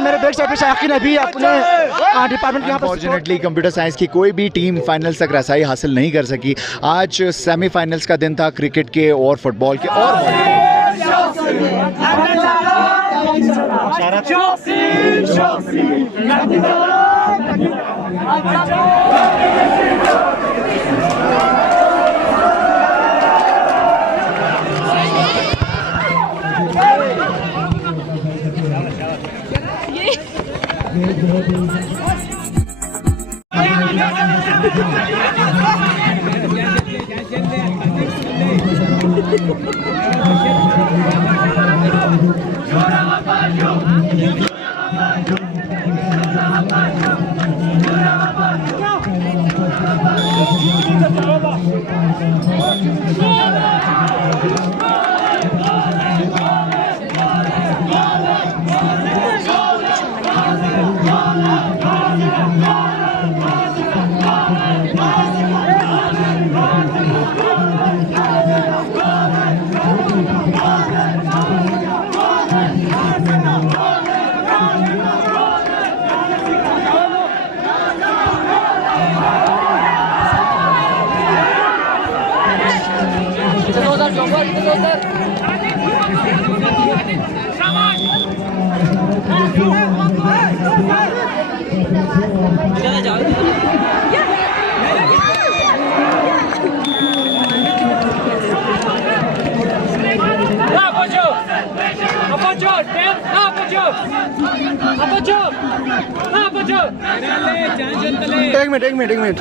मेरे देख सकते शाकिन अभी अपने डिपार्टमेंट के यहाँ अनफॉर्चुनेटली कंप्यूटर साइंस की कोई भी टीम फाइनल्स तक रसाई हासिल नहीं कर सकी। आज सेमीफाइनल्स का दिन था क्रिकेट के और फुटबॉल के और एक मिनट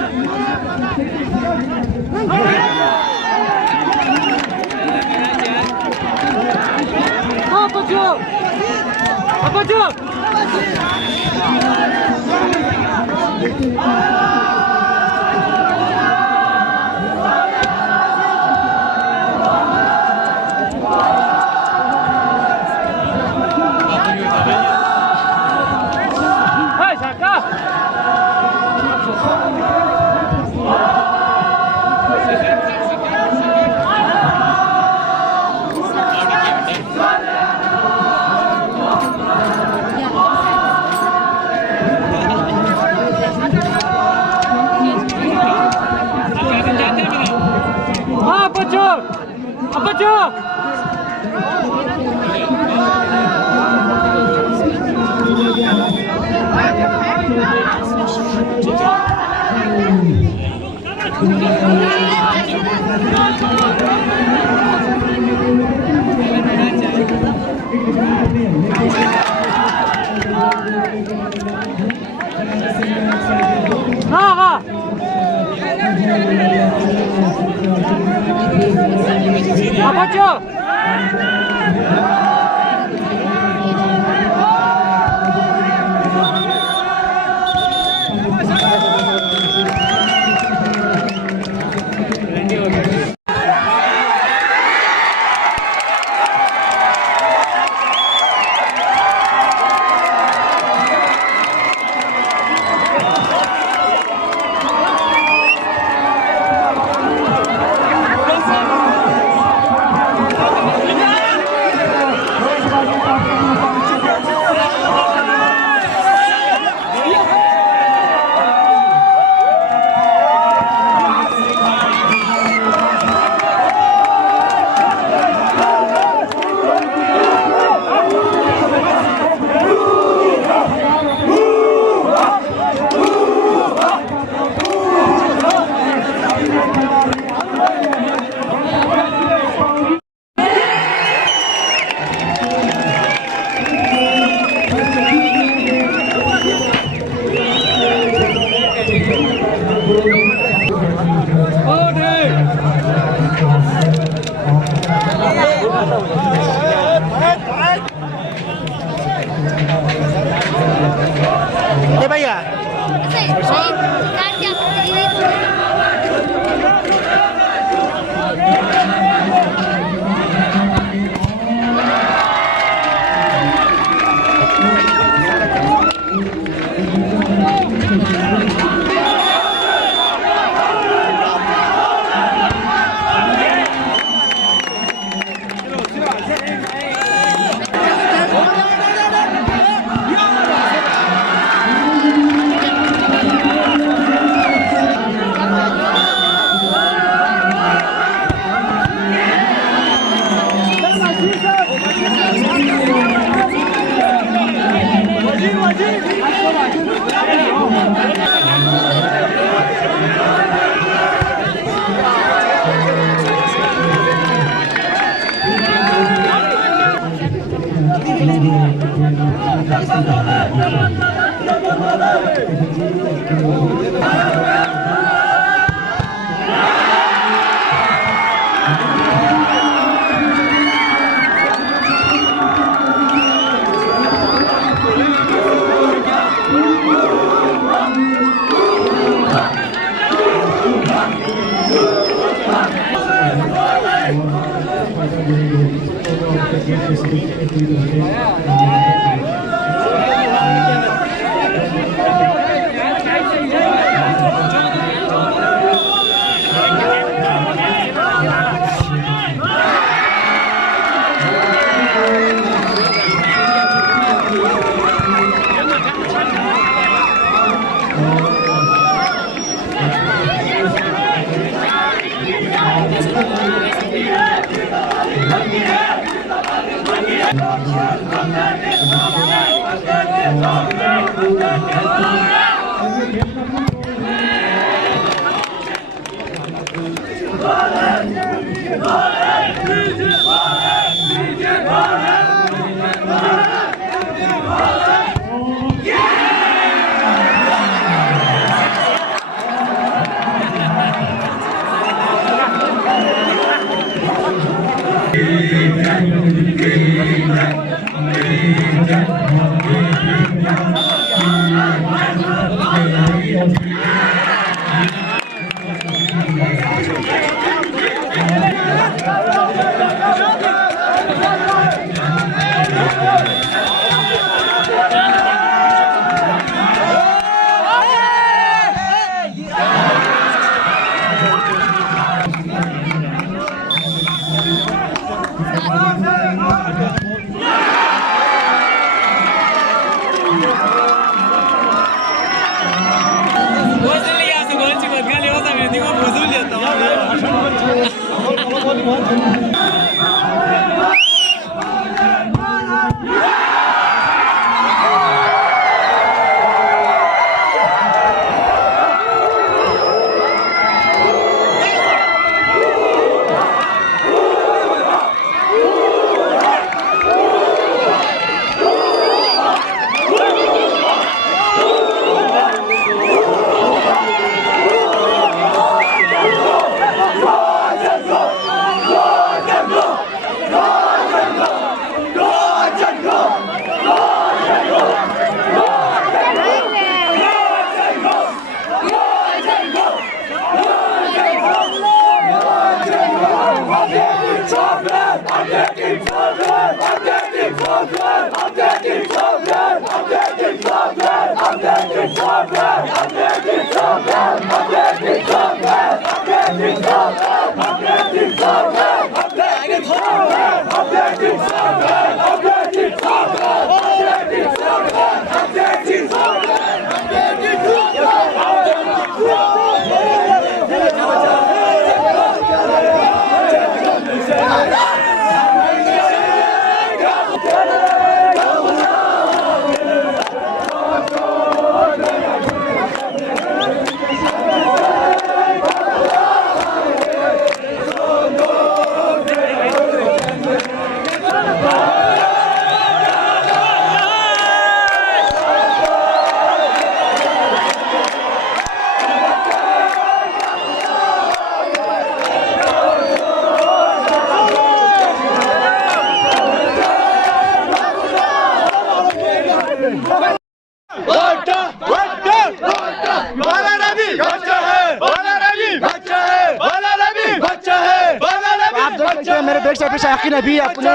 मेरे बैक साइड पे शाकिन अभी अपने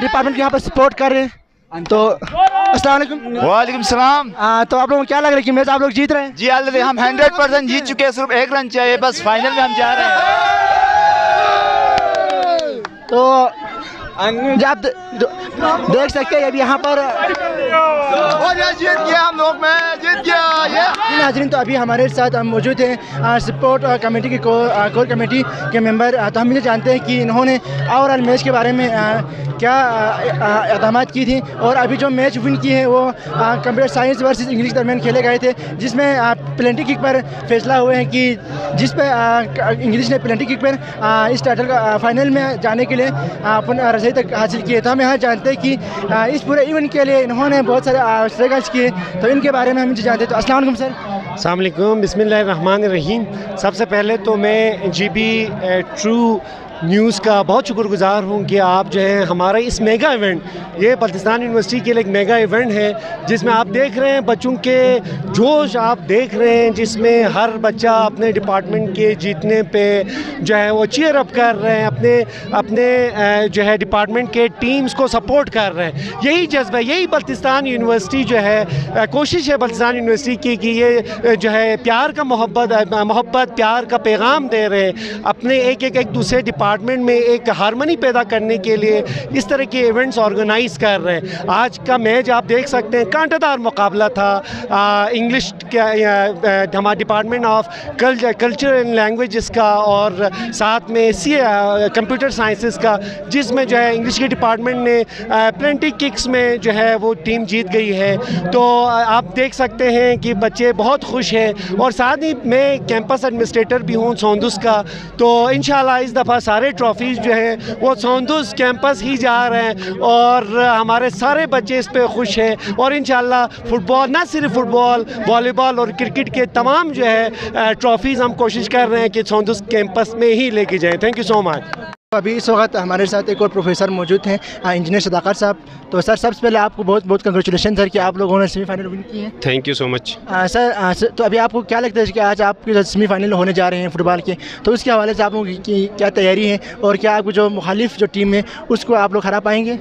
डिपार्टमेंट के यहाँ पर सपोर्ट कर रहे हैं। तो अस्सलाम वालेकुम। वालेकुम सलाम। तो आप लोगों को क्या लग रहा है कि मैच आप लोग जीत रहे हैं? जी ऑलरेडी हम 100% जीत चुके हैं, सिर्फ 1 रन चाहिए बस, फाइनल में हम जा रहे हैं। तो आप देख सकते हैं अभी यहाँ पर जीत गया हम लोग, मैं जीत गया। नाज़रीन, तो अभी हमारे साथ मौजूद हैं सपोर्ट कमेटी के कोर कमेटी के मेंबर। तो हम ये जानते हैं कि इन्होंने ओवरऑल मैच के बारे में क्या इक़दामात की थी, और अभी जो मैच विन की है वो कंप्यूटर साइंस वर्सेस इंग्लिश दरमियान खेले गए थे, जिसमें पेनल्टी किक पर फैसला हुए हैं कि जिस पे इंग्लिश ने पेनल्टी किक पर इस टाइटल का फाइनल में जाने के लिए अपन रसाई तक हासिल किए। तो हम यहाँ जानते हैं कि इस पूरे इवेंट के लिए इन्होंने बहुत सारे स्ट्रगल्स किए, तो इनके बारे में हम जानते हैं। तो अस्सलाम वालेकुम सर। अस्सलाम वालेकुम, बिस्मिल्लाहिर्रहमानिर्रहीम। सबसे पहले तो मैं GB ट्रू न्यूज़ का बहुत शुक्रगुजार हूँ कि आप जो है हमारा इस मेगा इवेंट, ये बल्तिस्तान यूनिवर्सिटी के लिए एक मेगा इवेंट है जिसमें आप देख रहे हैं बच्चों के जोश आप देख रहे हैं, जिसमें हर बच्चा अपने डिपार्टमेंट के जीतने पे जो है वो चीयर अप कर रहे हैं, अपने जो है डिपार्टमेंट के टीम्स को सपोर्ट कर रहे हैं। यही जज्बा, यही बल्तिस्तान यूनिवर्सिटी जो है कोशिश है बल्तिस्तान यूनिवर्सिटी की कि ये जो है प्यार का मोहब्बत प्यार का पैगाम दे रहे हैं, अपने एक दूसरे डिपार्टमेंट में एक हारमनी पैदा करने के लिए इस तरह के इवेंट्स ऑर्गेनाइज कर रहे हैं। आज का मैच आप देख सकते हैं, कांटेदार मुकाबला था इंग्लिश का, हमारे department of culture and languages का और साथ में कंप्यूटर साइंसेस का, जिसमें जो है इंग्लिश के डिपार्टमेंट ने प्लेंटी किक्स में जो है वो टीम जीत गई है। तो आप देख सकते हैं कि बच्चे बहुत खुश हैं और साथ ही मैं कैंपस एडमिनिस्ट्रेटर भी हूँ सोंदुस का, तो इंशाल्लाह इस दफ़ा सारे ट्रॉफीज़ जो हैं वो सोंदुस कैंपस ही जा रहे हैं और हमारे सारे बच्चे इस पे खुश हैं और इंशाल्लाह फुटबॉल, ना सिर्फ फुटबॉल, वॉलीबॉल और क्रिकेट के तमाम जो है ट्रॉफीज़ हम कोशिश कर रहे हैं कि सोंदुस कैंपस में ही लेके जाएँ। Thank you so much. अभी इस वक्त हमारे साथ एक और प्रोफेसर मौजूद हैं, इंजीनियर सदाकत साहब। तो सर, सबसे पहले आपको बहुत बहुत कंग्रेचुलेशन सर कि आप लोगों ने सेमीफाइनल विन की है। Thank you so much sir. तो अभी आपको क्या लगता है कि आज आपके सेमीफाइनल होने जा रहे हैं फुटबॉल के, तो उसके हवाले से आप लोगों की क्या तैयारी है और क्या आपको जो मुखालिफ जो टीम है उसको आप लोग हरा पाएंगे?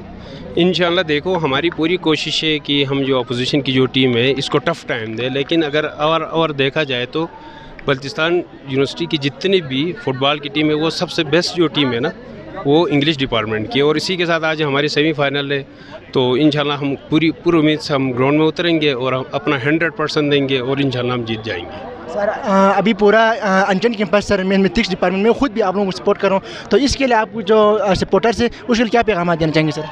इंशाल्लाह देखो, हमारी पूरी कोशिश है कि हम जो अपोजिशन की जो टीम है इसको टफ़ टाइम दें, लेकिन अगर और देखा जाए तो बल्तिस्तान यूनिवर्सिटी की जितनी भी फुटबॉल की टीम है वो सबसे बेस्ट जो टीम है ना वो इंग्लिश डिपार्टमेंट की है। और इसी के साथ आज हमारी सेमीफाइनल है, तो इंशाल्लाह हम पूरी उम्मीद से हम ग्राउंड में उतरेंगे और हम अपना 100% देंगे और इंशाल्लाह हम जीत जाएंगे। सर, अभी पूरा अंजन कैंपस सर मैथमेटिक्स डिपार्टमेंट में खुद भी आप लोगों को सपोर्ट कर रहा हूँ, तो इसके लिए आप जो सपोर्टर्स है उसके लिए क्या पैगाम देना चाहेंगे सर?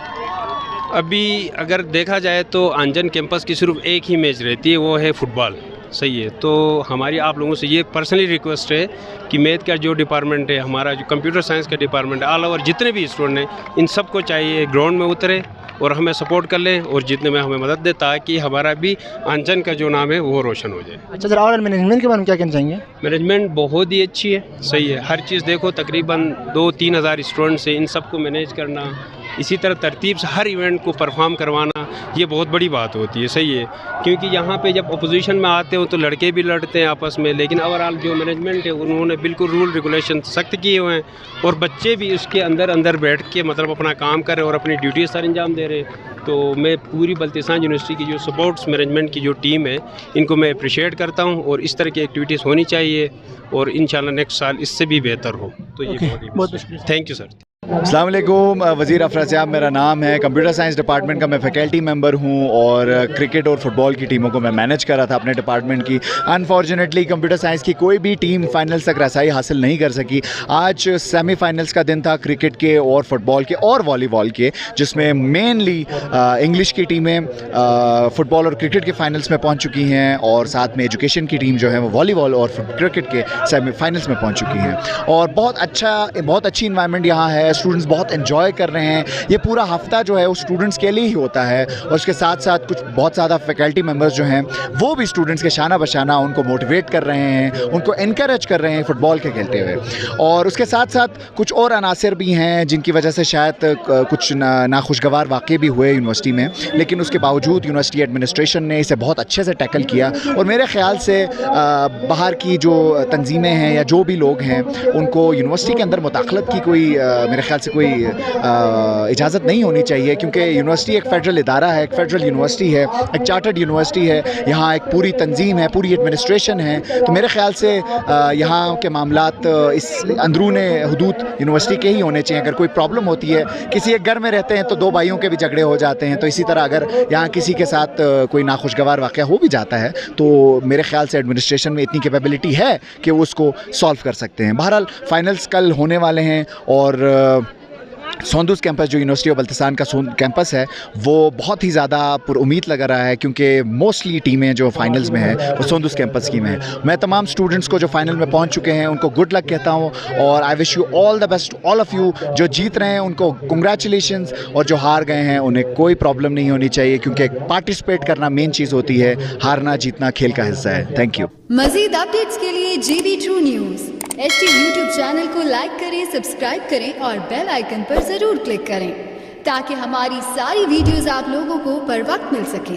अभी अगर देखा जाए तो अंजन कैंपस की सिर्फ एक ही मैच रहती है, वो है फुटबॉल, सही है। तो हमारी आप लोगों से ये पर्सनली रिक्वेस्ट है कि मैथ का जो डिपार्टमेंट है, हमारा जो कंप्यूटर साइंस का डिपार्टमेंट है, ऑल ओवर जितने भी स्टूडेंट हैं इन सबको चाहिए ग्राउंड में उतरे और हमें सपोर्ट कर लें और जीतने में हमें मदद दे, ताकि हमारा भी अंजन का जो नाम है वो रोशन हो जाए। अच्छा सर, और मैनेजमेंट के बारे में क्या कहना चाहेंगे? मैनेजमेंट बहुत ही अच्छी है, सही है। हर चीज़ देखो, तकरीबन 2-3 हज़ार स्टूडेंट्स हैं, इन सबको मैनेज करना, इसी तरह तरतीब से हर इवेंट को परफॉर्म करवाना, ये बहुत बड़ी बात होती है, सही है। क्योंकि यहाँ पे जब अपोजिशन में आते हो तो लड़के भी लड़ते हैं आपस में, लेकिन ओवरऑल जो मैनेजमेंट है उन्होंने बिल्कुल रूल रेगुलेशन सख्त किए हुए हैं और बच्चे भी उसके अंदर बैठ के मतलब अपना काम कर रहे हैं और अपनी ड्यूटी सर अंजाम दे रहे हैं। तो मैं पूरी बल्तिस्तान यूनिवर्सिटी की जो सपोर्ट्स मैनेजमेंट की जो टीम है इनको मैं अप्रिशिएट करता हूँ और इस तरह की एक्टिविटीज़ होनी चाहिए और इंशाल्लाह नेक्स्ट साल इससे भी बेहतर हो। तो ये बहुत थैंक यू सर। अस्सलाम वालेकुम, वज़ीर अफराज याब मेरा नाम है। कंप्यूटर साइंस डिपार्टमेंट का मैं फैकल्टी मेंबर हूं और क्रिकेट और फुटबॉल की टीमों को मैं मैनेज कर रहा था अपने डिपार्टमेंट की। अनफॉर्चुनेटली कंप्यूटर साइंस की कोई भी टीम फाइनल्स तक रसाई हासिल नहीं कर सकी। आज सेमीफाइनल्स का दिन था क्रिकेट के और फुटबॉल के और वॉलीबॉल के, जिसमें मेनली इंग्लिश की टीमें फ़ुटबॉल और क्रिकेट के फाइनल्स में पहुँच चुकी हैं और साथ में एजुकेशन की टीम जो है वो वॉलीबॉल और क्रिकेट के सेमीफाइनल्स में पहुँच चुकी हैं। और बहुत अच्छी इन्वायरमेंट यहाँ है, स्टूडेंट्स बहुत एंजॉय कर रहे हैं। ये पूरा हफ्ता जो है वो स्टूडेंट्स के लिए ही होता है और उसके साथ साथ कुछ बहुत ज़्यादा फैकल्टी मेंबर्स जो हैं वो भी स्टूडेंट्स के शाना बशाना उनको मोटिवेट कर रहे हैं, उनको इनकरेज कर रहे हैं फुटबॉल के खेलते हुए। और उसके साथ साथ कुछ और अनासर भी हैं जिनकी वजह से शायद कुछ नाखुशगवार वाक़े भी हुए यूनिवर्सिटी में, लेकिन उसके बावजूद यूनिवर्सिटी एडमिनिस्ट्रेशन ने इसे बहुत अच्छे से टैकल किया और मेरे ख़्याल से बाहर की जो तंजीमें हैं या जो भी लोग हैं उनको यूनिवर्सिटी के अंदर मुदाखलत की कोई मेरे ख्याल से कोई इजाज़त नहीं होनी चाहिए, क्योंकि यूनिवर्सिटी एक फ़ेडरल इदारा है, एक फ़ेडरल यूनिवर्सिटी है, एक चार्टर्ड यूनिवर्सिटी है, यहाँ एक पूरी तंजीम है, पूरी एडमिनिस्ट्रेशन है। तो मेरे ख़्याल से यहाँ के मामलात इस अंदरूने हदूद यूनिवर्सिटी के ही होने चाहिए। अगर कोई प्रॉब्लम होती है, किसी एक घर में रहते हैं तो 2 भाइयों के भी झगड़े हो जाते हैं, तो इसी तरह अगर यहाँ किसी के साथ कोई नाखुशगवार वाक़या हो भी जाता है तो मेरे ख़्याल से एडमिनिस्ट्रेशन में इतनी कैपेबिलिटी है कि वो उसको सॉल्व कर सकते हैं। बहरहाल फ़ाइनल्स कल होने वाले हैं और सोंदुस कैंपस जो यूनिवर्सिटी ऑफ बल्तिस्तान का कैंपस है वो बहुत ही ज़्यादा पुरुम्मीद लग रहा है, क्योंकि मोस्टली टीमें जो फाइनल्स में है वो सोंदुस कैंपस की में है। मैं तमाम स्टूडेंट्स को जो फाइनल में पहुंच चुके हैं उनको गुड लक कहता हूं और I wish you all the best, all of you. जो जीत रहे हैं उनको कंग्रेचुलेशंस और जो हार गए हैं उन्हें कोई प्रॉब्लम नहीं होनी चाहिए, क्योंकि पार्टिसिपेट करना मेन चीज़ होती है, हारना जीतना खेल का हिस्सा है। Thank you. मज़ीद अपडेट्स के लिए GB True News HT YouTube channel को लाइक करें, सब्सक्राइब करें और बेल आइकन पर ज़रूर क्लिक करें ताकि हमारी सारी वीडियोस आप लोगों को बर वक्त मिल सके।